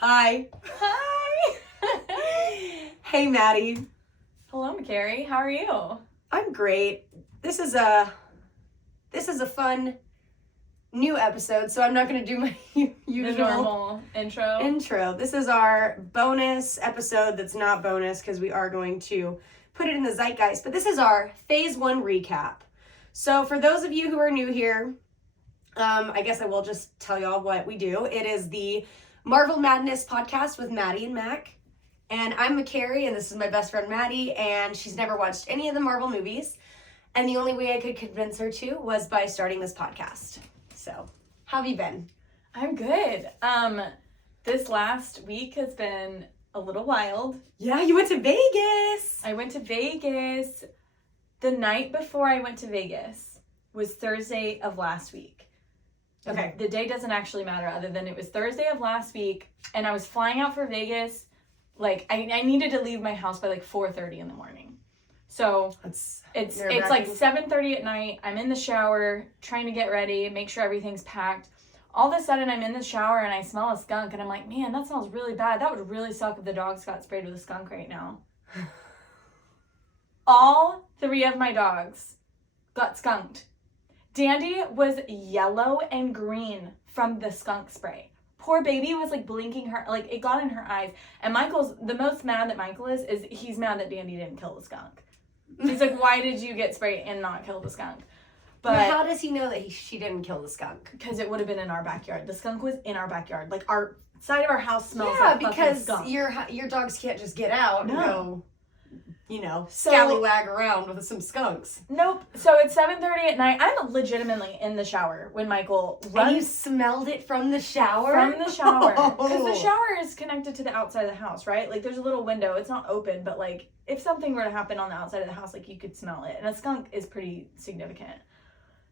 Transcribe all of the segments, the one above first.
Hi. Hi. Hey, Maddie. Hello, McCary. How are you? I'm great. This is a fun new episode, so I'm not going to do my usual The normal intro. This is our bonus episode that's not bonus because we are going to put it in the zeitgeist, but this is our phase 1 recap. So for those of you who are new here, I guess I will just tell y'all what we do. It is the Marvel Madness podcast with Madi Mac. And I'm McCary, and this is my best friend Maddie, and she's never watched any of the Marvel movies. And the only way I could convince her to was by starting this podcast. So, how have you been? I'm good. This last week has been a little wild. Yeah, you went to Vegas. I went to Vegas. The night before I went to Vegas was Thursday of last week. Okay. The day doesn't actually matter other than it was Thursday of last week, and I was flying out for Vegas. Like, I needed to leave my house by like 4:30 in the morning. So it's like 7:30 at night. I'm in the shower, trying to get ready, make sure everything's packed. All of a sudden, I'm in the shower and I smell a skunk, and I'm like, man, that smells really bad. That would really suck if the dogs got sprayed with a skunk right now. All 3 of my dogs got skunked. Dandy was yellow and green from the skunk spray. Poor baby was like blinking her, like it got in her eyes. And Michael's, the most mad that Michael is he's mad that Dandy didn't kill the skunk. He's like, why did you get sprayed and not kill the skunk? But how does he know that she didn't kill the skunk? Because it would have been in our backyard. The skunk was in our backyard. Like our side of our house smells like fucking skunk. Yeah, because your dogs can't just get out and go, so, scallywag around with some skunks. Nope. So it's 7:30 at night. I'm legitimately in the shower when Michael runs. And you smelled it from the shower? From the shower. Because the shower is connected to the outside of the house, right? Like there's a little window. It's not open, but like if something were to happen on the outside of the house, like you could smell it. And a skunk is pretty significant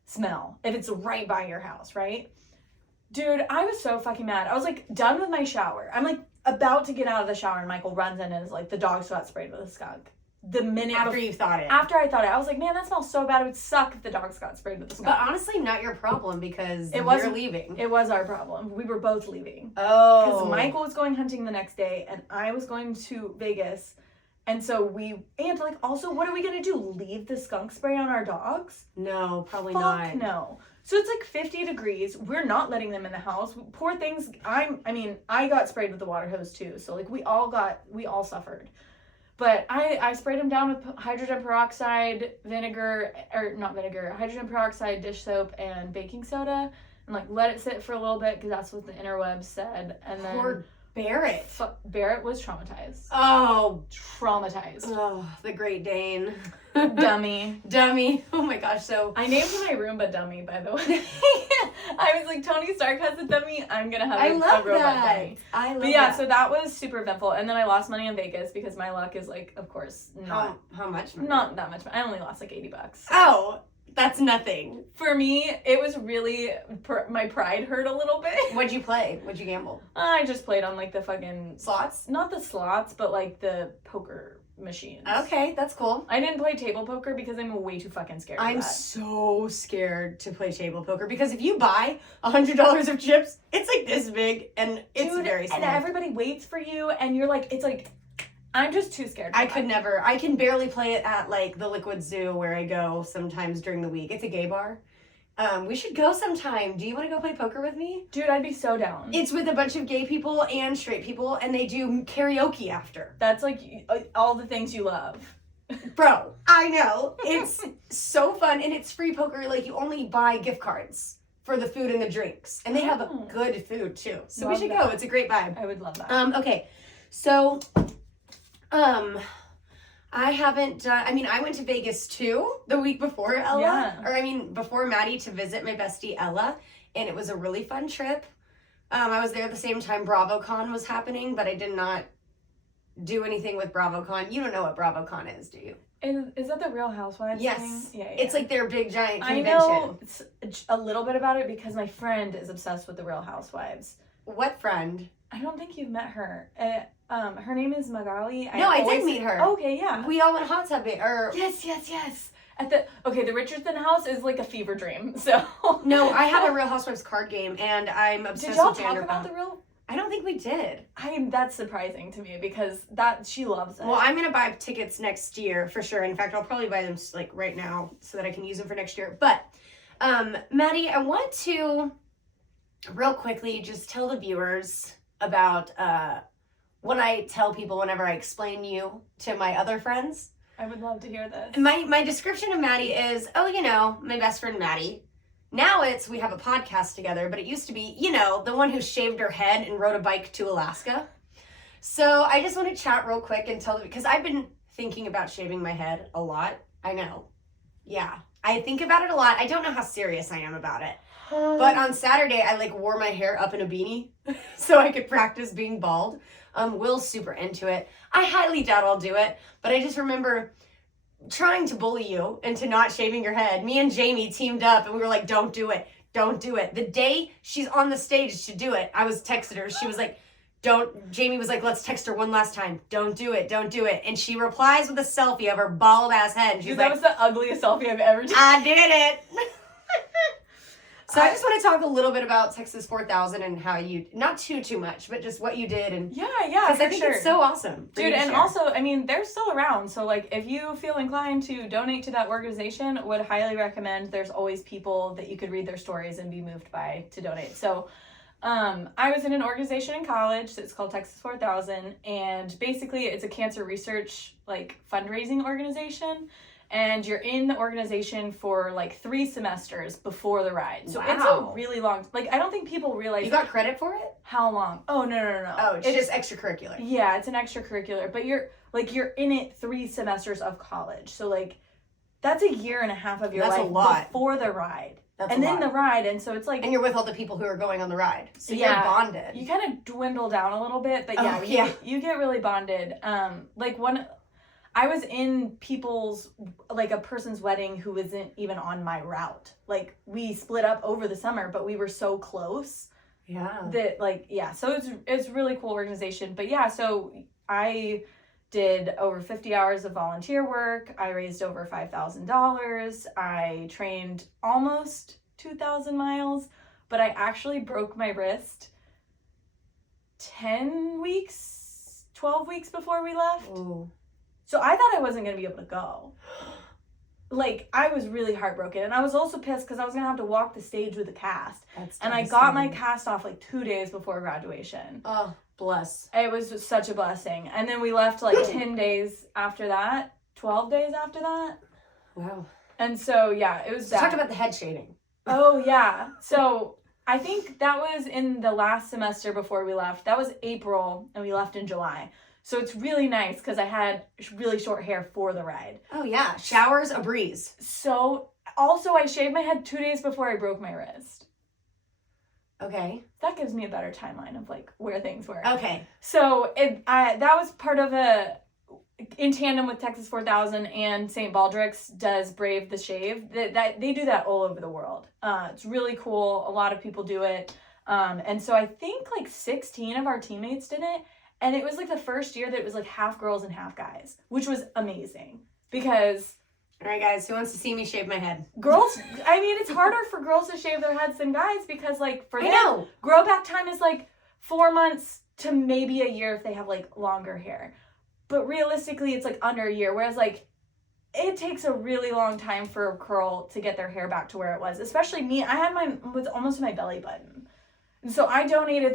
smell if it's right by your house, right? Dude, I was so fucking mad. I was like done with my shower. I'm like about to get out of the shower and Michael runs in and is like, the dogs got sprayed with a skunk. The minute after you thought it. After I thought it. I was like, man, that smells so bad. It would suck if the dogs got sprayed with a skunk. But honestly, not your problem because you're leaving. It was our problem. We were both leaving. Oh. Because Michael was going hunting the next day and I was going to Vegas. And so also, what are we going to do? Leave the skunk spray on our dogs? No, probably Fuck not. No. So it's like 50 degrees. We're not letting them in the house. Poor things. I got sprayed with the water hose too. So like we all suffered. But I sprayed them down with hydrogen peroxide, hydrogen peroxide, dish soap, and baking soda. And like let it sit for a little bit because that's what the interwebs said. And then poor Barrett. Barrett was traumatized. Oh. Traumatized. Oh, the Great Dane. Dummy. Oh my gosh, so. I named my Roomba Dummy, by the way. I was like, Tony Stark has a dummy, I'm gonna have a robot dummy. I love that. But yeah, so that was super eventful. And then I lost money in Vegas because my luck is like, of course, not. How much money? Not that much. I only lost like $80. Oh. That's nothing. For me, it was really, my pride hurt a little bit. What'd you play? What'd you gamble? I just played on like the fucking... Slots? Not the slots, but like the poker machines. Okay, that's cool. I didn't play table poker because I'm way too fucking scared of that. I'm so scared to play table poker because if you buy $100 of chips, it's like this big and it's very small. And everybody waits for you and you're like, it's like... I'm just too scared. I can barely play it at like the Liquid Zoo where I go sometimes during the week. It's a gay bar. We should go sometime. Do you want to go play poker with me? Dude, I'd be so down. It's with a bunch of gay people and straight people and they do karaoke after. That's like all the things you love. Bro, I know. It's so fun and it's free poker. Like you only buy gift cards for the food and the drinks. And they have good food too. So we should go. It's a great vibe. I would love that. Okay. So... I haven't done, I went to Vegas too the week before Ella, before Maddie to visit my bestie Ella, and it was a really fun trip. I was there at the same time BravoCon was happening, but I did not do anything with BravoCon. You don't know what BravoCon is, do you? Is that the Real Housewives Yes. thing? Yeah. It's like their big giant convention. I know a little bit about it because my friend is obsessed with the Real Housewives. What friend? I don't think you've met her. Her name is Magali. I did meet her. Okay, yeah. We all went hot tubbing. Yes. The Richardson house is like a fever dream. So no, I have a Real Housewives card game, and I'm obsessed with Vanderpump. Did y'all talk about the Real? I don't think we did. That's surprising to me because she loves it. Well, I'm going to buy tickets next year for sure. In fact, I'll probably buy them like right now so that I can use them for next year. But, Maddie, I want to real quickly just tell the viewers about what I tell people whenever I explain you to my other friends. I would love to hear this. My description of Maddie is, my best friend Maddie. Now we have a podcast together, but it used to be, the one who shaved her head and rode a bike to Alaska. So I just want to chat real quick and tell them, because I've been thinking about shaving my head a lot. I know. Yeah. I think about it a lot. I don't know how serious I am about it. But on Saturday, I wore my hair up in a beanie so I could practice being bald. Will's super into it. I highly doubt I'll do it, but I just remember trying to bully you into not shaving your head. Me and Jamie teamed up and we were like, don't do it. Don't do it. The day she's on the stage to do it, I was texted her. She was like, Jamie was like, let's text her one last time. Don't do it. Don't do it. And she replies with a selfie of her bald ass head. Dude, that was the ugliest selfie I've ever taken. I did it. So I just want to talk a little bit about Texas 4000 and how you, not too much, but just what you did. And yeah, because I think it's so awesome. Dude, and also, they're still around. So, if you feel inclined to donate to that organization, would highly recommend. There's always people that you could read their stories and be moved by to donate. So, I was in an organization in college that's called Texas 4000. And basically, it's a cancer research, fundraising organization. And you're in the organization for 3 semesters before the ride. So It's a really long, I don't think people realize. You got credit for it? How long? Oh, no. Oh, it's just extracurricular. Yeah, it's an extracurricular, but you're in it 3 semesters of college. So that's a year and a half of your life before the ride. And then the ride, and so it's and you're with all the people who are going on the ride. So you're bonded. You kind of dwindle down a little bit, but you get really bonded. I was in a person's wedding who wasn't even on my route. We split up over the summer, but we were so close. Yeah. That, so it's really cool organization. But yeah, so I did over 50 hours of volunteer work. I raised over $5,000. I trained almost 2,000 miles, but I actually broke my wrist 12 weeks before we left. Ooh. So I thought I wasn't going to be able to go. I was really heartbroken. And I was also pissed because I was going to have to walk the stage with a cast. And I got my cast off 2 days before graduation. Oh, bless. It was such a blessing. And then we left 10 days after that. 12 days after that. Wow. And so, yeah, it was that. Talk about the head shaving. Oh, yeah. So I think that was in the last semester before we left. That was April, and we left in July. So it's really nice because I had really short hair for the ride. Oh, yeah. Showers, a breeze. So, also, I shaved my head 2 days before I broke my wrist. Okay. That gives me a better timeline of, where things were. Okay. So, that was part of in tandem with Texas 4000 and St. Baldrick's does Brave the Shave. They do that all over the world. It's really cool. A lot of people do it. And so I think, 16 of our teammates did it. And it was the first year that it was half girls and half guys, which was amazing because. All right, guys, who wants to see me shave my head? Girls, it's harder for girls to shave their heads than guys because for them, grow back time is 4 months to maybe a year if they have longer hair. But realistically, it's under a year. Whereas it takes a really long time for a girl to get their hair back to where it was. Especially me, I had mine was almost my belly button. And so I donated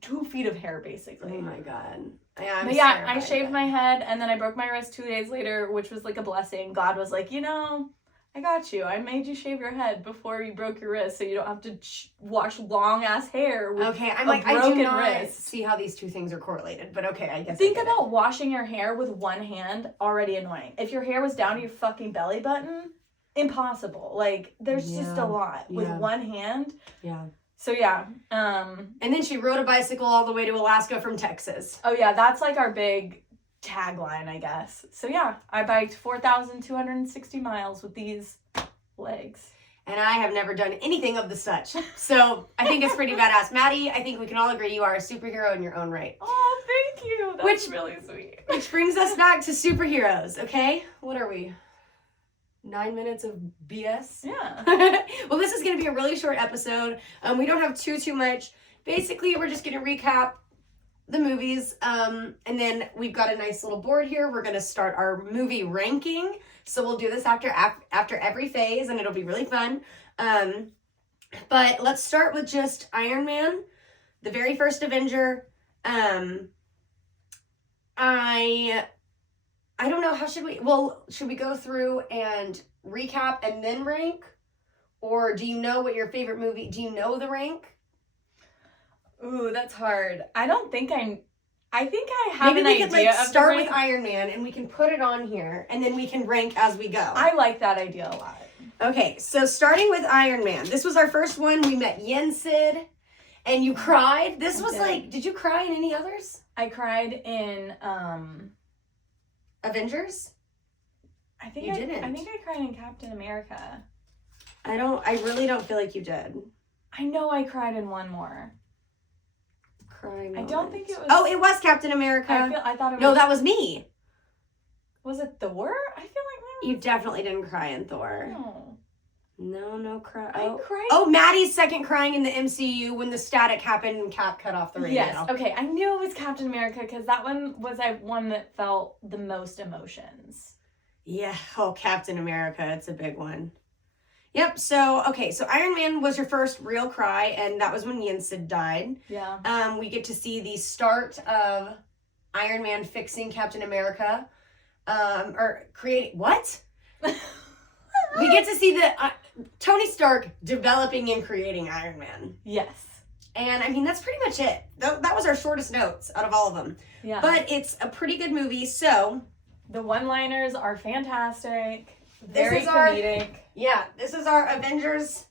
2 feet of hair basically. Oh my God. Yeah, I shaved my head and then I broke my wrist 2 days later, which was a blessing. God was I got you. I made you shave your head before you broke your wrist so you don't have to wash long ass hair with I'm a broken I do not wrist. See how these 2 things are correlated, but okay, I guess. Think about washing your hair with one hand, already annoying. If your hair was down to your fucking belly button, impossible. There's just a lot with one hand. Yeah. So yeah. And then she rode a bicycle all the way to Alaska from Texas. Oh yeah, that's our big tagline, I guess. So yeah, I biked 4,260 miles with these legs. And I have never done anything of the such. So I think it's pretty badass. Maddie, I think we can all agree you are a superhero in your own right. Oh, thank you. That's really sweet. Which brings us back to superheroes, okay? What are we? 9 minutes of BS? Yeah. Well, this is going to be a really short episode. We don't have too much basically we're just going to recap the movies. And then we've got a nice little board here. We're going to start our movie ranking. So we'll do this after every phase, and it'll be really fun. But let's start with just Iron Man, the very first Avenger. I don't know, should we go through and recap and then rank? Or do you know what your favorite movie, do you know the rank? Ooh, that's hard. I think I have Maybe an we idea could like of the start rank. with Iron Man and we can put it on here and then we can rank as we go. I like that idea a lot. Okay, so starting with Iron Man. This was our first one. We met Yensid and you cried. This was like, did you cry in any others? I cried in Avengers? I think You I didn't. think I cried in Captain America. I really don't feel like you did. I know I cried in one more. Crying. I don't think it was. Oh, it was Captain America. I thought it was. No, that was me. Was it Thor? I feel like You definitely didn't cry in Thor. No. No cry. I cried. Oh, Maddie's second crying in the MCU when the static happened and Cap cut off the radio. Yes. Okay, I knew it was Captain America because that one was one that felt the most emotions. Yeah. Oh, Captain America. It's a big one. Yep. So Iron Man was your first real cry, and that was when Yensid died. Yeah. We get to see the start of Iron Man fixing Captain America. Or creating what? We get to see the Tony Stark developing and creating Iron Man. Yes. And I mean, that's pretty much it. That was our shortest notes out of all of them. Yeah. But it's a pretty good movie. So the one-liners are fantastic. This Very is our- comedic. this is our Avengers.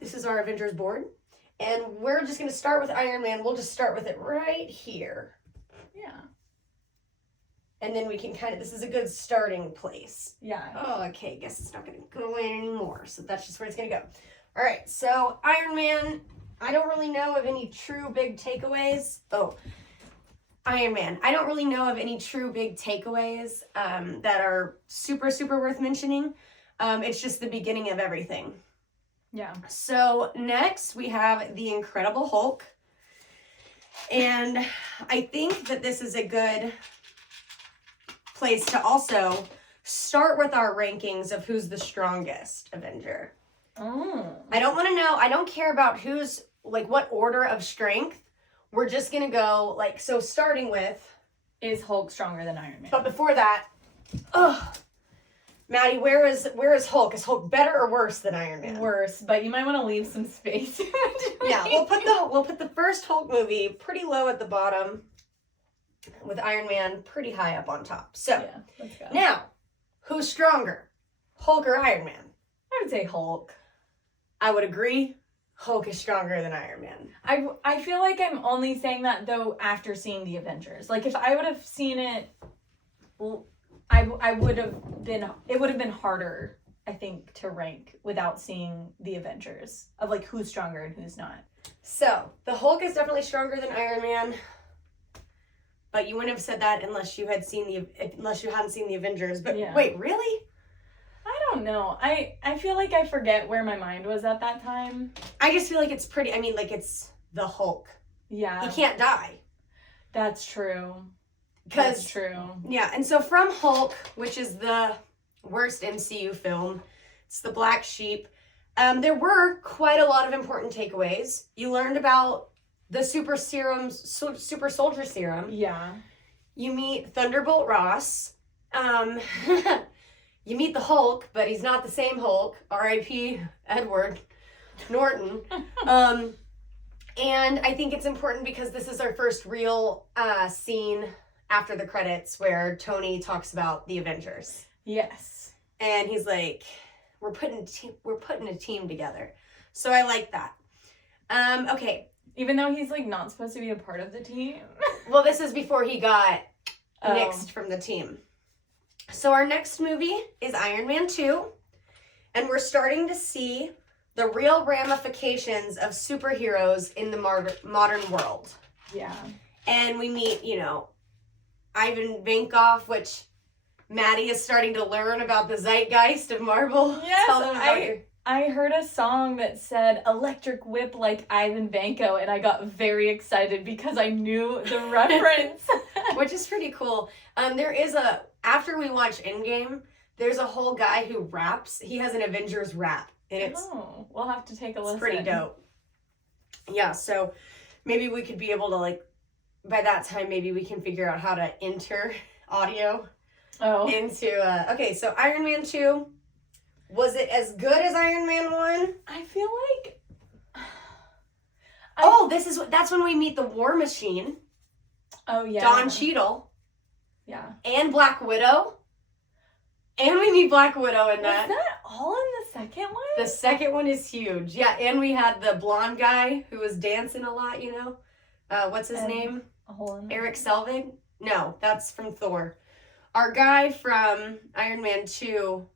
This is our Avengers board. And we're just going to start with Iron Man. We'll just start with it right here. Yeah. And then we can this is a good starting place. Yeah. Oh, okay. Guess it's not going to go in anymore. So that's just where it's going to go. All right. So Iron Man, I don't really know of any true big takeaways. Oh, Iron Man. I don't really know of any true big takeaways that are super, super worth mentioning. It's just the beginning of everything. Yeah. So next we have the Incredible Hulk. And I think that this is a good place to also start with our rankings of who's the strongest Avenger. Oh. I don't want to know. I don't care about who's, what order of strength. We're just going to go, starting with... Is Hulk stronger than Iron Man? But before that, Maddie, where is Hulk? Is Hulk better or worse than Iron Man? Worse, but you might want to leave some space. Yeah, we'll put the first Hulk movie pretty low at the bottom, with Iron Man pretty high up on top. So, yeah, let's go. Now, who's stronger, Hulk or Iron Man? I would say Hulk. I would agree. Hulk is stronger than Iron Man. I feel like I'm only saying that though after seeing the Avengers. Like if I would have seen it, I would have been. It would have been harder, I think, to rank without seeing the Avengers of who's stronger and who's not. So the Hulk is definitely stronger than Iron Man. But you wouldn't have said that unless you hadn't seen the Avengers. But Yeah. Wait, really? I don't know. I feel like I forget where my mind was at that time. I just feel like it's pretty. I mean, it's the Hulk. Yeah. He can't die. That's true. That's true. Yeah, and so from Hulk, which is the worst MCU film, it's the black sheep. There were quite a lot of important takeaways. You learned about the super soldier serum. Yeah. You meet Thunderbolt Ross. You meet the Hulk, but he's not the same Hulk. R.I.P. Edward Norton. And I think it's important because this is our first real scene after the credits where Tony talks about the Avengers. Yes. And he's like, we're putting a team together. So I like that. Okay. Even though he's not supposed to be a part of the team. Well, this is before he got Oh. nixed from the team. So our next movie is Iron Man 2. And we're starting to see the real ramifications of superheroes in the modern world. Yeah. And we meet, Ivan Vankoff, which Maddie is starting to learn about the zeitgeist of Marvel. Yes, Tell them about I heard a song that said electric whip like Ivan Vanko, and I got very excited because I knew the reference. Which is pretty cool. After we watch Endgame, there's a whole guy who raps. He has an Avengers rap. And we'll have to take a listen. It's pretty dope. Yeah, so maybe we could be able to, like, by that time, maybe we can figure out how to enter audio into, okay, so Iron Man 2, was it as good as Iron Man 1? I feel like... that's when we meet the War Machine. Oh, yeah. Don Cheadle. Yeah. And Black Widow. And we meet Black Widow in that. Was that all in the second one? The second one is huge. Yeah, and we had the blonde guy who was dancing a lot, you know? What's his name? Eric Selvig? No, that's from Thor. Our guy from Iron Man 2.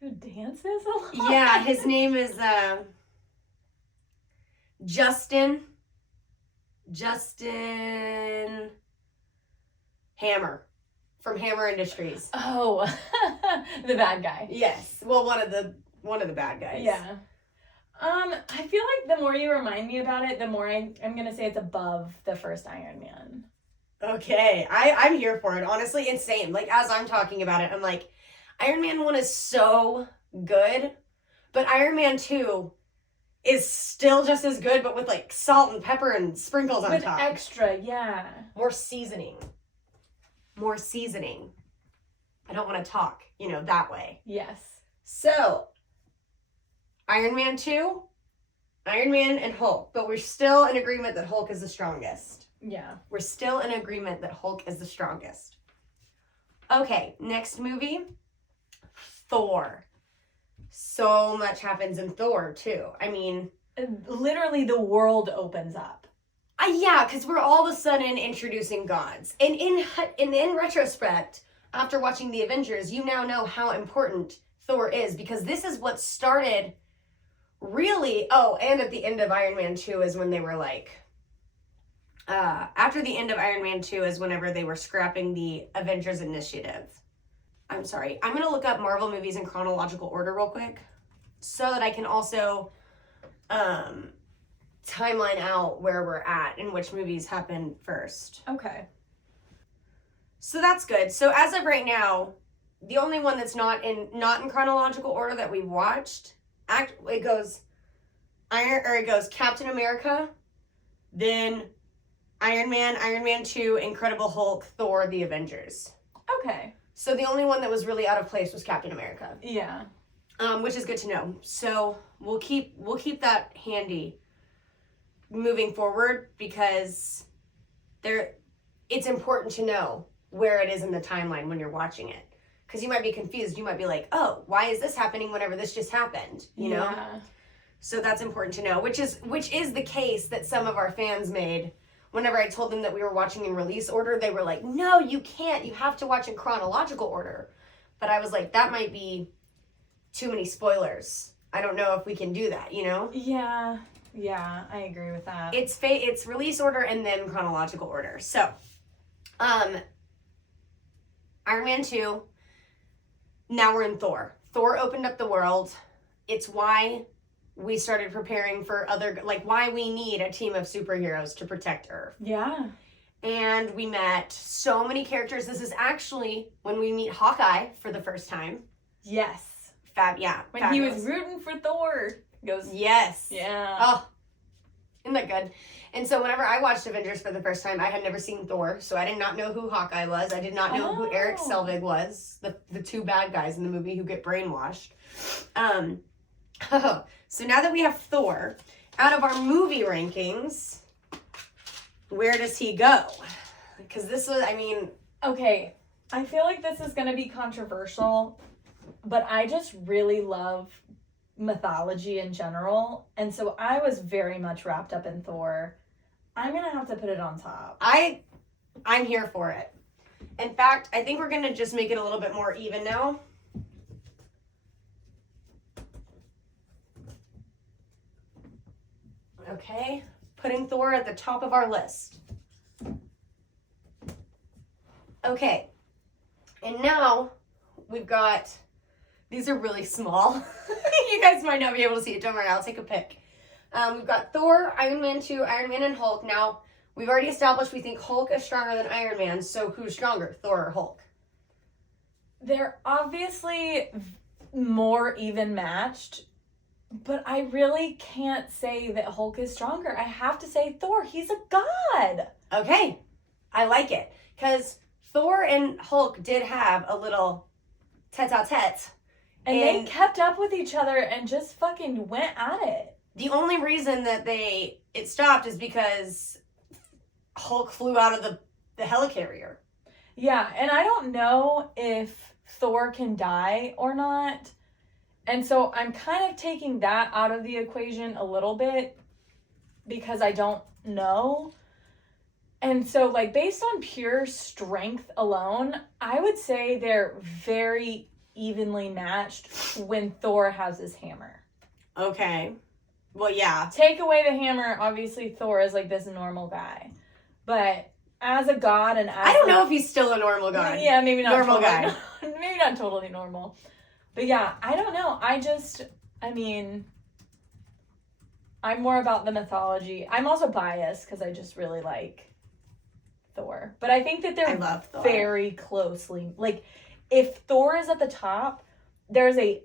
Who dances a lot? Yeah, his name is Justin Hammer from Hammer Industries. Oh, the bad guy. Yes. Well, one of the bad guys. Yeah. I feel like the more you remind me about it, the more I'm gonna say it's above the first Iron Man. Okay, I'm here for it. Honestly, it's same. Like, as I'm talking about it, I'm like, Iron Man 1 is so good, but Iron Man 2 is still just as good, but with, like, salt and pepper and sprinkles on top. With extra, yeah. More seasoning. I don't want to talk, that way. Yes. So, Iron Man 2, Iron Man, and Hulk. But we're still in agreement that Hulk is the strongest. Yeah. We're still in agreement that Hulk is the strongest. Okay, next movie, Thor. So much happens in Thor, too. I mean... literally the world opens up. Yeah, because we're all of a sudden introducing gods. And in retrospect, after watching the Avengers, you now know how important Thor is. Because this is what started... really, and at the end of Iron Man 2 is when they were like, after the end of Iron Man 2 is whenever they were scrapping the Avengers Initiative. I'm sorry, I'm going to look up Marvel movies in chronological order real quick, so that I can also timeline out where we're at and which movies happened first. Okay. So that's good. So as of right now, the only one that's not in chronological order that we've watched, it goes Captain America, then Iron Man 2, Incredible Hulk, Thor, The Avengers. Okay. So the only one that was really out of place was Captain America. Yeah. Which is good to know. So we'll keep that handy moving forward, because it's important to know where it is in the timeline when you're watching it. Because you might be confused. You might be like, oh, why is this happening whenever this just happened? You know? So that's important to know, which is the case that some of our fans made. Whenever I told them that we were watching in release order, they were like, no, you can't. You have to watch in chronological order. But I was like, that might be too many spoilers. I don't know if we can do that, you know? Yeah, I agree with that. It's release order and then chronological order. So, Iron Man 2, now we're in Thor. Thor opened up the world. It's why we started preparing for why we need a team of superheroes to protect Earth. Yeah. And we met so many characters. This is actually when we meet Hawkeye for the first time. Yes. When fabulous. He was rooting for Thor. He goes, yes. Yeah. Oh, isn't that good? And so whenever I watched Avengers for the first time, I had never seen Thor, so I did not know who Hawkeye was. I did not know who Eric Selvig was, the two bad guys in the movie who get brainwashed. So now that we have Thor, out of our movie rankings, where does he go? Because this was, okay, I feel like this is going to be controversial, but I just really love mythology in general, and so I was very much wrapped up in Thor. I'm going to have to put it on top. I'm here for it. In fact, I think we're going to just make it a little bit more even now. Okay, putting Thor at the top of our list. Okay, and now we've got These are really small. You guys might not be able to see it. Don't worry, I'll take a pic. We've got Thor, Iron Man 2, Iron Man, and Hulk. Now, we've already established we think Hulk is stronger than Iron Man, so who's stronger, Thor or Hulk? They're obviously more even matched, but I really can't say that Hulk is stronger. I have to say Thor. He's a god. Okay, I like it. Because Thor and Hulk did have a little tete-a-tete. And they kept up with each other and just fucking went at it. The only reason that it stopped is because Hulk flew out of the helicarrier. Yeah, and I don't know if Thor can die or not. And so I'm kind of taking that out of the equation a little bit because I don't know. And so, like, based on pure strength alone, I would say they're very evenly matched when Thor has his hammer. Okay. Well, yeah. Take away the hammer, obviously Thor is like this normal guy. But as a god and as I don't know if he's still a normal god. Yeah, maybe not normal totally, guy. Maybe not totally normal. But yeah, I don't know. I'm more about the mythology. I'm also biased because I just really like Thor. But I think that they're very closely. Like, if Thor is at the top, there's a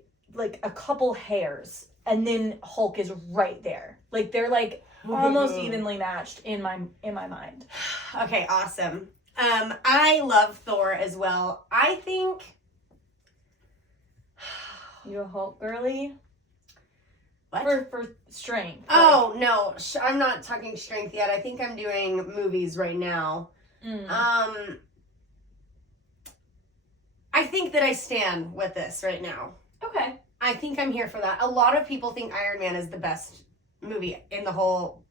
couple hairs, and then Hulk is right there. Like, they're like almost evenly matched in my mind. Okay, awesome. I love Thor as well. I think you a Hulk girly? What? For strength. Oh, no. I'm not talking strength yet. I think I'm doing movies right now. I think that I stand with this right now. Okay. I think I'm here for that. A lot of people think Iron Man is the best movie in the whole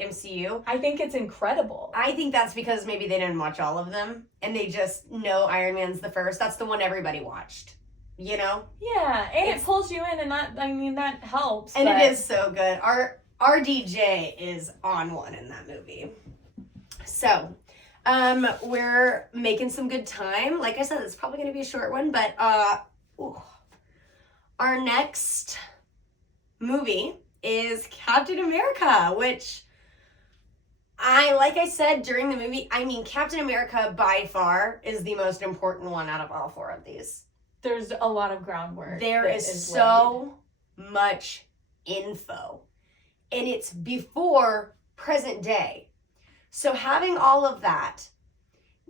MCU. I think it's incredible. I think that's because maybe they didn't watch all of them and they just know Iron Man's the first. That's the one everybody watched. You know? Yeah, and it pulls you in, and that helps. And it is so good. Our RDJ is on one in that movie. So, we're making some good time. Like I said, it's probably going to be a short one, but our next movie is Captain America, which like I said during the movie, Captain America by far is the most important one out of all four of these. There's a lot of groundwork. There is so much info. And it's before present day. So having all of that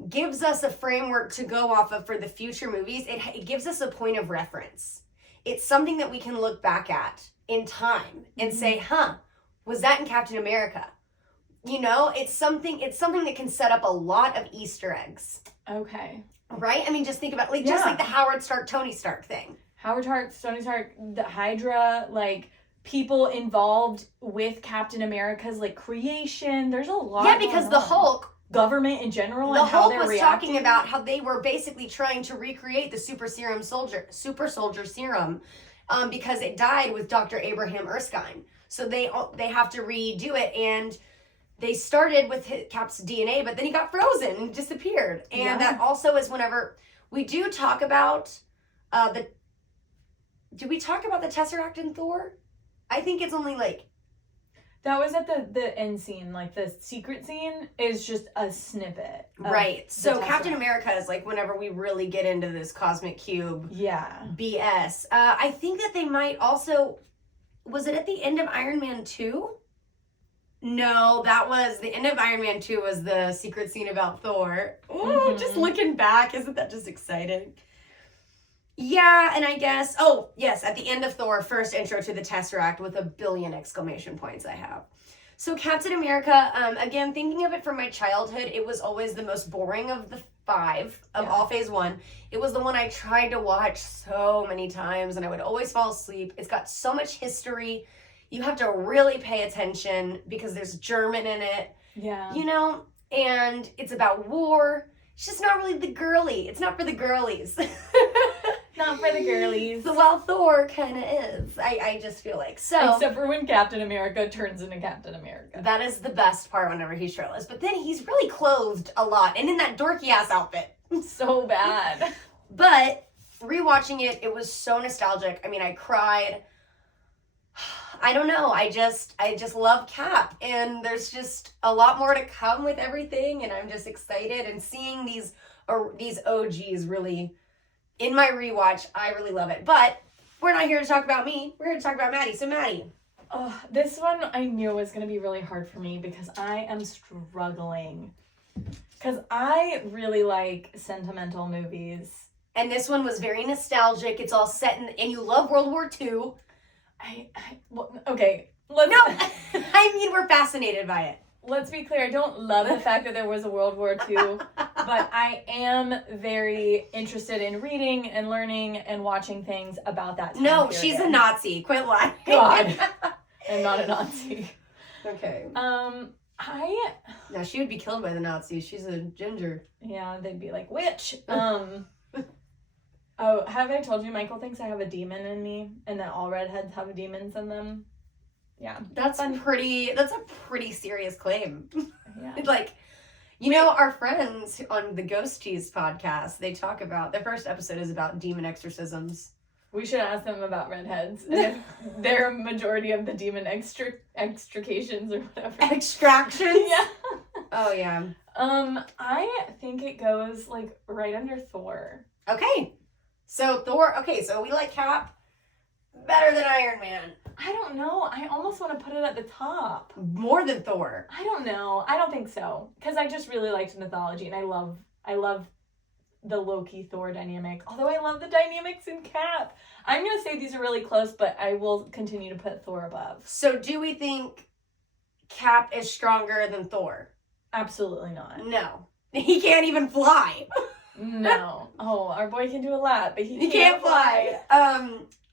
gives us a framework to go off of for the future movies. It gives us a point of reference. It's something that we can look back at in time and say, was that in Captain America? You know, it's something that can set up a lot of Easter eggs. Okay. Right? just think about just like the Howard Stark, Tony Stark thing. Howard Stark, Tony Stark, the Hydra, people involved with Captain America's creation. There's a lot. Yeah, because the Hulk, government in general, the and how Hulk they're was reacting. talking about how they were basically trying to recreate the super soldier serum, because it died with Dr. Abraham Erskine. So they have to redo it, and they started with Cap's DNA, but then he got frozen and disappeared. And that also is whenever we do talk about do we talk about the Tesseract in Thor? I think it's only that was at the end scene, the secret scene is just a snippet. Right. So Captain America is whenever we really get into this cosmic cube BS. I think that they might also, was it at the end of Iron Man 2? No, that was the end of Iron Man 2 was the secret scene about Thor. Oh, just looking back, isn't that just exciting? Yeah, and I guess, yes, at the end of Thor, first intro to the Tesseract with 1 billion exclamation points I have. So Captain America, again, thinking of it from my childhood, it was always the most boring of the 5 of all Phase 1. It was the one I tried to watch so many times, and I would always fall asleep. It's got so much history. You have to really pay attention because there's German in it. Yeah. You know? And it's about war. It's just not really the girly. It's not for the girlies. Not for the girlies. Well, Thor kind of is. I just feel like. So. Except for when Captain America turns into Captain America. That is the best part whenever he's shirtless. But then he's really clothed a lot. And in that dorky ass outfit. So bad. But rewatching it, it was so nostalgic. I mean, I cried. I don't know. I just love Cap, and there's just a lot more to come with everything, and I'm just excited, and seeing these OGs really in my rewatch, I really love it. But we're not here to talk about me. We're here to talk about Maddie. So Maddie. Oh, this one I knew was going to be really hard for me because I am struggling. Because I really like sentimental movies. And this one was very nostalgic. It's all set in, and you love World War II. Okay. I mean, we're fascinated by it. Let's be clear. I don't love the fact that there was a World War II, but I am very interested in reading and learning and watching things about that time period. She's a Nazi. Quit lying. God. I'm not a Nazi. Okay. No, she would be killed by the Nazis. She's a ginger. Yeah, they'd be like, witch. Oh, have I told you Michael thinks I have a demon in me and that all redheads have demons in them? Yeah. That's a pretty serious claim. Yeah. Like, our friends on the Ghost Cheese podcast, they talk about, their first episode is about demon exorcisms. We should ask them about redheads. And if they're a majority of the demon extrications or whatever. Extractions? Yeah. Oh, yeah. I think it goes, like, right under Thor. Okay. So Thor, so we like Cap better than Iron Man. I don't know. I almost want to put it at the top. More than Thor. I don't know. I don't think so. Because I just really liked mythology, and I love the Loki Thor dynamic. Although I love the dynamics in Cap. I'm going to say these are really close, but I will continue to put Thor above. So do we think Cap is stronger than Thor? Absolutely not. No. He can't even fly. No. Oh, our boy can do a lot, but he can't fly.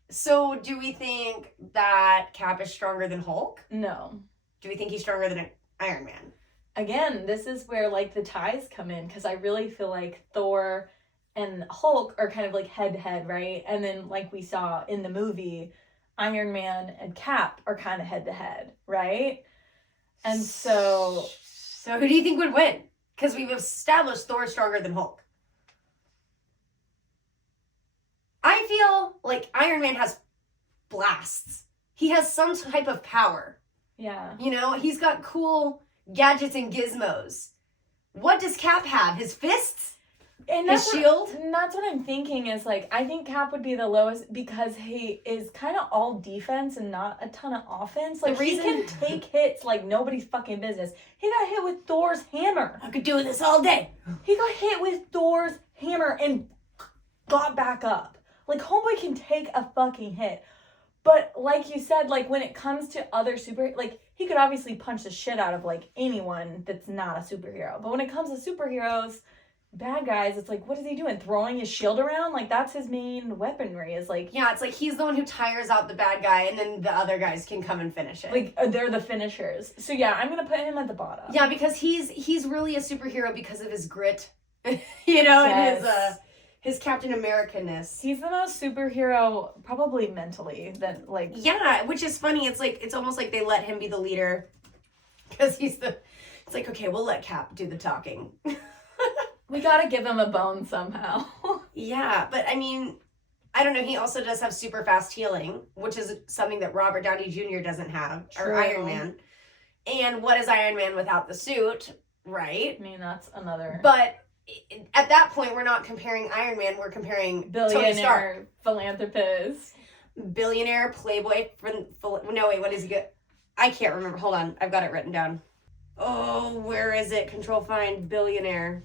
So do we think that Cap is stronger than Hulk? No. Do we think he's stronger than Iron Man? Again, this is where, like, the ties come in, because I really feel like Thor and Hulk are kind of, like, head-to-head, right? And then, like we saw in the movie, Iron Man and Cap are kind of head-to-head, right? And so... So who do you think would win? Because we've established Thor's stronger than Hulk. I feel like Iron Man has blasts. He has some type of power. Yeah. He's got cool gadgets and gizmos. What does Cap have? His fists? And his shield? And that's what I'm thinking is, like, I think Cap would be the lowest because he is kind of all defense and not a ton of offense. Like, he can take hits like nobody's fucking business. He got hit with Thor's hammer. I could do this all day. He got hit with Thor's hammer and got back up. Like, homeboy can take a fucking hit. But like you said, like, when it comes to other he could obviously punch the shit out of, like, anyone that's not a superhero. But when it comes to superheroes, bad guys, it's like, what is he doing? Throwing his shield around? Like, that's his main weaponry is, like... Yeah, it's like he's the one who tires out the bad guy, and then the other guys can come and finish it. Like, they're the finishers. So, yeah, I'm going to put him at the bottom. Yeah, because he's really a superhero because of his grit. Yes. And his Captain America-ness. He's the most superhero, probably mentally, than, like... Yeah, which is funny. It's almost like they let him be the leader. Because it's like, okay, we'll let Cap do the talking. We gotta give him a bone somehow. Yeah, but I mean, I don't know. He also does have super fast healing, which is something that Robert Downey Jr. doesn't have. True. Or Iron Man. And what is Iron Man without the suit, right? I mean, that's another... But... At that point, we're not comparing Iron Man. We're comparing Tony Stark. Philanthropist. Billionaire, playboy. No, wait, what is he good? I can't remember. Hold on. I've got it written down. Oh, where is it? Control find. Billionaire.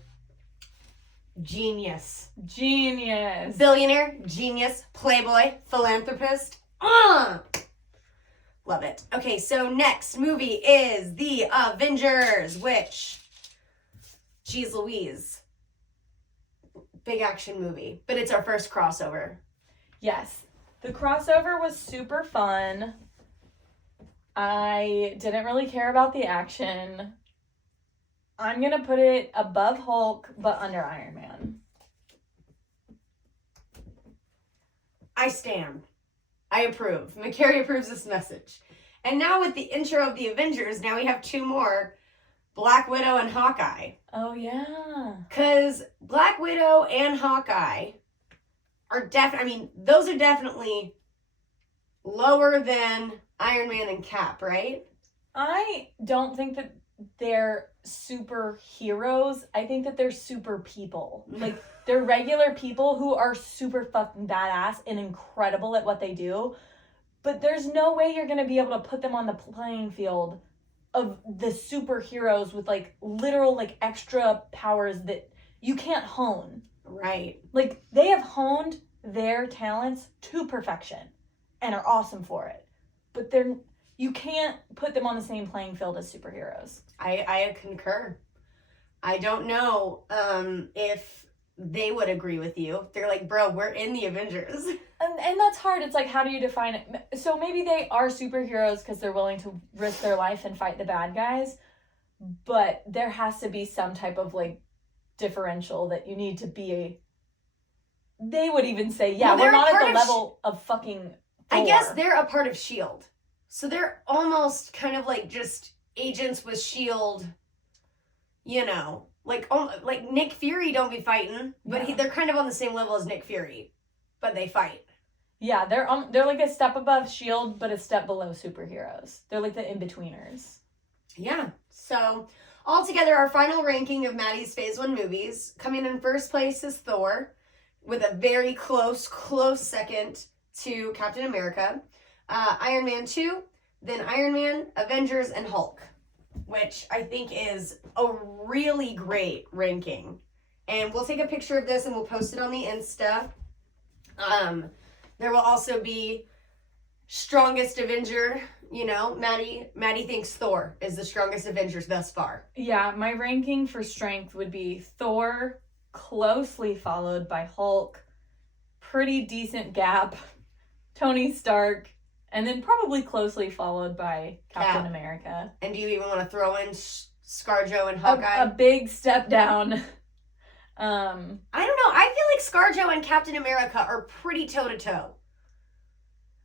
Genius. Billionaire, genius, playboy, philanthropist. Love it. Okay, so next movie is The Avengers, which... Jeez Louise. Big action movie. But it's our first crossover. Yes. The crossover was super fun. I didn't really care about the action. I'm going to put it above Hulk, but under Iron Man. I stand. I approve. McCary approves this message. And now with the intro of the Avengers, now we have two more. Black Widow and Hawkeye. Oh, yeah. Because Black Widow and Hawkeye are those are definitely lower than Iron Man and Cap, right? I don't think that they're superheroes. I think that they're super people. Like, they're regular people who are super fucking badass and incredible at what they do. But there's no way you're going to be able to put them on the playing field of the superheroes with, like, literal, like, extra powers that you can't hone. Right. Like, they have honed their talents to perfection and are awesome for it. But you can't put them on the same playing field as superheroes. I concur. I don't know if they would agree with you. They're like, bro, we're in the Avengers. And that's hard. It's like, how do you define it? So maybe they are superheroes because they're willing to risk their life and fight the bad guys. But there has to be some type of, like, differential that you need to be They would even say, yeah, we're not at the level of fucking Thor. I guess they're a part of S.H.I.E.L.D. So they're almost kind of like just agents with S.H.I.E.L.D., you know. Like Nick Fury don't be fighting, but they're kind of on the same level as Nick Fury, but they fight. Yeah, they're like a step above S.H.I.E.L.D., but a step below superheroes. They're like the in-betweeners. Yeah. So, altogether, our final ranking of Maddie's Phase 1 movies, coming in first place is Thor, with a very close second to Captain America. Iron Man 2, then Iron Man, Avengers, and Hulk, which I think is a really great ranking. And we'll take a picture of this and we'll post it on the Insta. There will also be strongest Avenger. You know, Maddie thinks Thor is the strongest Avengers thus far. Yeah, my ranking for strength would be Thor, closely followed by Hulk, pretty decent gap, Tony Stark, and then probably closely followed by Captain America. And do you even want to throw in ScarJo and Hawkeye? A big step down. I don't know. I feel like ScarJo and Captain America are pretty toe-to-toe.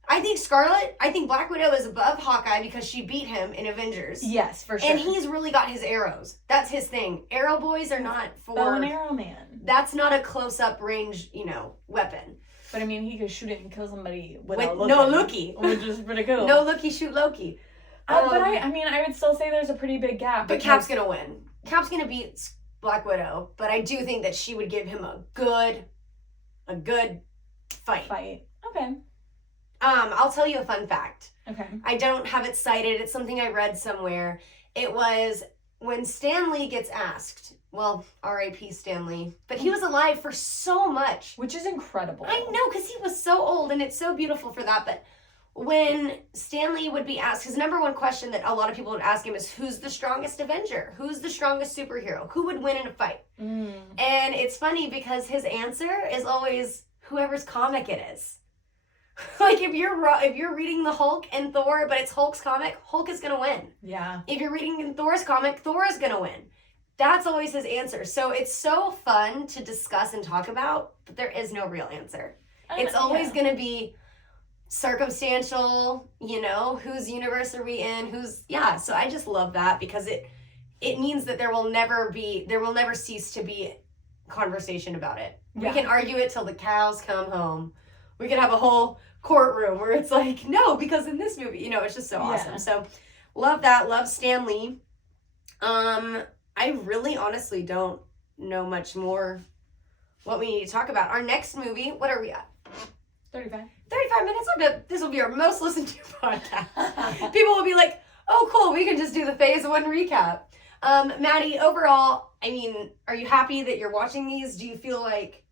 I think Black Widow is above Hawkeye because she beat him in Avengers. Yes, for sure. And he's really got his arrows. That's his thing. Arrow boys are not for... Bow and arrow man. That's not a close-up range, weapon. But I mean, he could shoot it and kill somebody with looking. No looky. Which is pretty cool. No looky, shoot Loki. But I would still say there's a pretty big gap. But Cap's going to win. Cap's going to beat Black Widow. But I do think that she would give him a good fight. Okay. I'll tell you a fun fact. Okay. I don't have it cited. It's something I read somewhere. It was when Stan Lee gets asked. Well, R.I.P. Stan Lee. But he was alive for so much. Which is incredible. I know, because he was so old, and it's so beautiful for that. But when Stan Lee would be asked, his number one question that a lot of people would ask him is, who's the strongest Avenger? Who's the strongest superhero? Who would win in a fight? And it's funny because his answer is always whoever's comic it is. Like, if you're reading the Hulk and Thor, but it's Hulk's comic, Hulk is going to win. Yeah. If you're reading in Thor's comic, Thor is going to win. That's always his answer. So it's so fun to discuss and talk about, but there is no real answer. It's always going to be circumstantial, whose universe are we in, so I just love that because it means that there will never cease to be conversation about it. Yeah. We can argue it till the cows come home. We can have a whole courtroom where it's like, no, because in this movie, it's just so awesome. So love that. Love Stan Lee. I really honestly don't know much more what we need to talk about. Our next movie, what are we at? 35 minutes. This will be our most listened to podcast. People will be like, oh, cool, we can just do the Phase 1 recap. Maddie, overall, are you happy that you're watching these? Do you feel like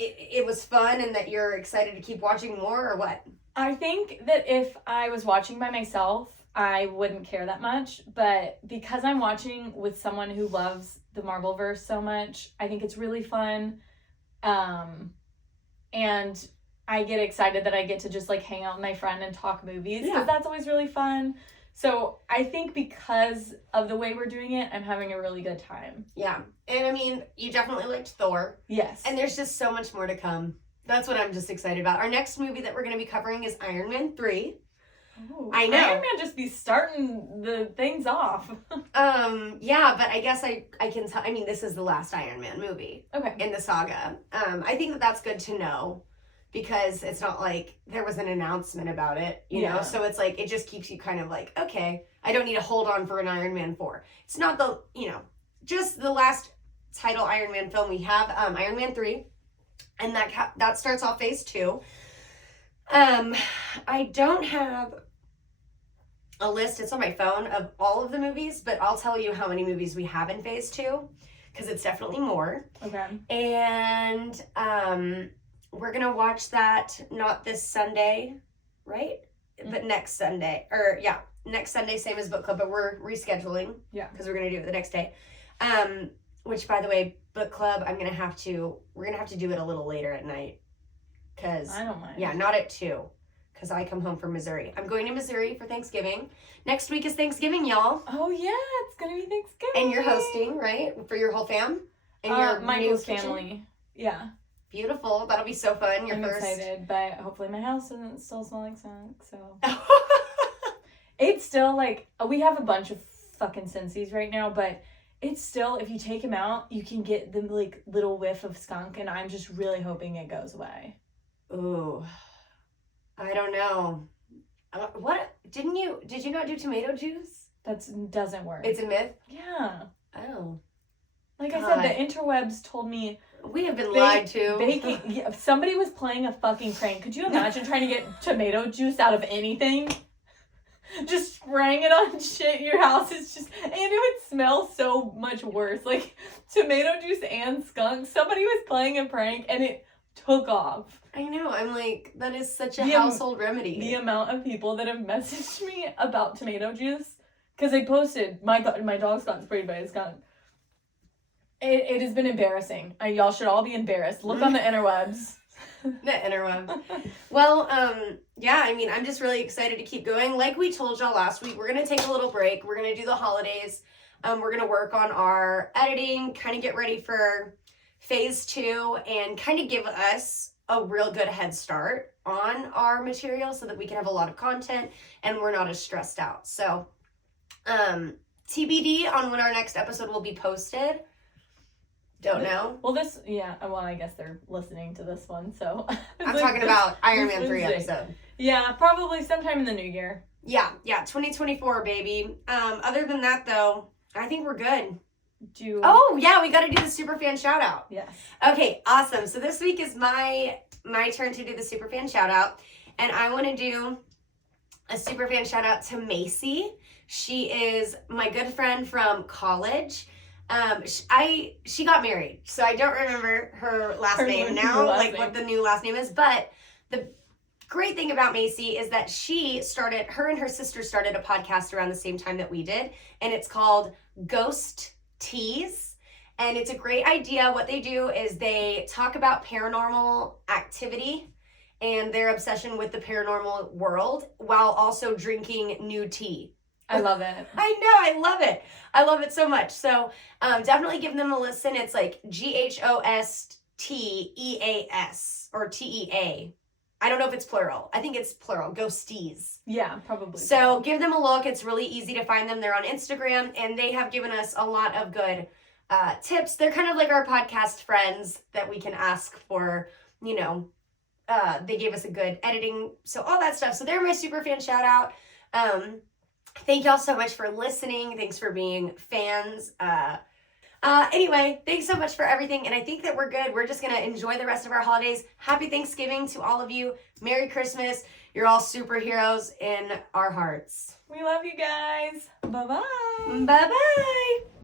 it was fun and that you're excited to keep watching more, or what? I think that if I was watching by myself, I wouldn't care that much. But because I'm watching with someone who loves the Marvelverse so much, I think it's really fun. And I get excited that I get to just hang out with my friend and talk movies. Because that's always really fun. So I think because of the way we're doing it, I'm having a really good time. Yeah. And you definitely liked Thor. Yes. And there's just so much more to come. That's what I'm just excited about. Our next movie that we're going to be covering is Iron Man 3. Ooh, I know. Iron Man just be starting the things off. Yeah, but I guess I can tell. This is the last Iron Man movie. Okay. In the saga. I think that's good to know. because it's not like there was an announcement about it, you know? So it's like, it just keeps you kind of like, okay, I don't need to hold on for an Iron Man 4. It's not the, you know, just the last title Iron Man film. We have Iron Man 3, and that starts off phase 2. I don't have a list, it's on my phone, of all of the movies, but I'll tell you how many movies we have in phase 2, because it's definitely more. Okay. And we're gonna watch that not this Sunday, right? But next Sunday, next Sunday, same as book club, but we're rescheduling. Yeah. Because we're gonna do it the next day. Which, by the way, book club, we're gonna have to do it a little later at night. Cause I don't mind. Yeah, not at 2. Because I come home from Missouri. I'm going to Missouri for Thanksgiving. Next week is Thanksgiving, y'all. Oh yeah, it's gonna be Thanksgiving. And you're hosting, right? For your whole fam? And your Michael's family. Yeah. Beautiful. That'll be so fun. I'm excited, but hopefully my house doesn't still smell like skunk, so. Oh. It's still like, we have a bunch of fucking Cincy's right now, but it's still, if you take them out, you can get the like little whiff of skunk, and I'm just really hoping it goes away. Ooh. I don't know. What? Did you not do tomato juice? That doesn't work. It's a myth? Yeah. Oh. Like I said, the interwebs told me we have been lied to. Baking. Yeah, somebody was playing a fucking prank. Could you imagine trying to get tomato juice out of anything? Just spraying it on shit. Your house is just, and it would smell so much worse. Like tomato juice and skunk. Somebody was playing a prank and it took off. I know. I'm like, that is such a household remedy. The amount of people that have messaged me about tomato juice, because they posted my dog's gotten sprayed by a skunk. It has been embarrassing. Y'all should all be embarrassed. Look on the interwebs. The interweb. Well, yeah, I mean, I'm just really excited to keep going. Like we told y'all last week, we're going to take a little break. We're going to do the holidays. We're going to work on our editing, kind of get ready for phase 2, and kind of give us a real good head start on our material so that we can have a lot of content and we're not as stressed out. So, TBD on when our next episode will be posted. Don't know. Well, I guess they're listening to this one, so. I'm talking about Iron Man 3 episode. Yeah, probably sometime in the new year. Yeah, 2024, baby. Other than that, though, I think we're good. Oh, yeah, we got to do the superfan shout out. Yes. Okay, awesome. So this week is my turn to do the superfan shout out, and I want to do a superfan shout out to Macy. She is my good friend from college. She got married, so I don't remember her last name now, what the new last name is, but the great thing about Macy is that her and her sister started a podcast around the same time that we did, and it's called Ghost Teas, and it's a great idea. What they do is they talk about paranormal activity and their obsession with the paranormal world while also drinking new tea. I love it. I know, I love it. I love it so much. So definitely give them a listen. It's like GHOSTEAS or TEA. I don't know if it's plural. I think it's plural. Ghosties. Yeah, probably. So give them a look. It's really easy to find them. They're on Instagram, and they have given us a lot of good tips. They're kind of like our podcast friends that we can ask for, they gave us a good editing. So all that stuff. So they're my super fan shout out. Thank y'all so much for listening. Thanks for being fans. Anyway, thanks so much for everything. And I think that we're good. We're just going to enjoy the rest of our holidays. Happy Thanksgiving to all of you. Merry Christmas. You're all superheroes in our hearts. We love you guys. Bye-bye. Bye-bye.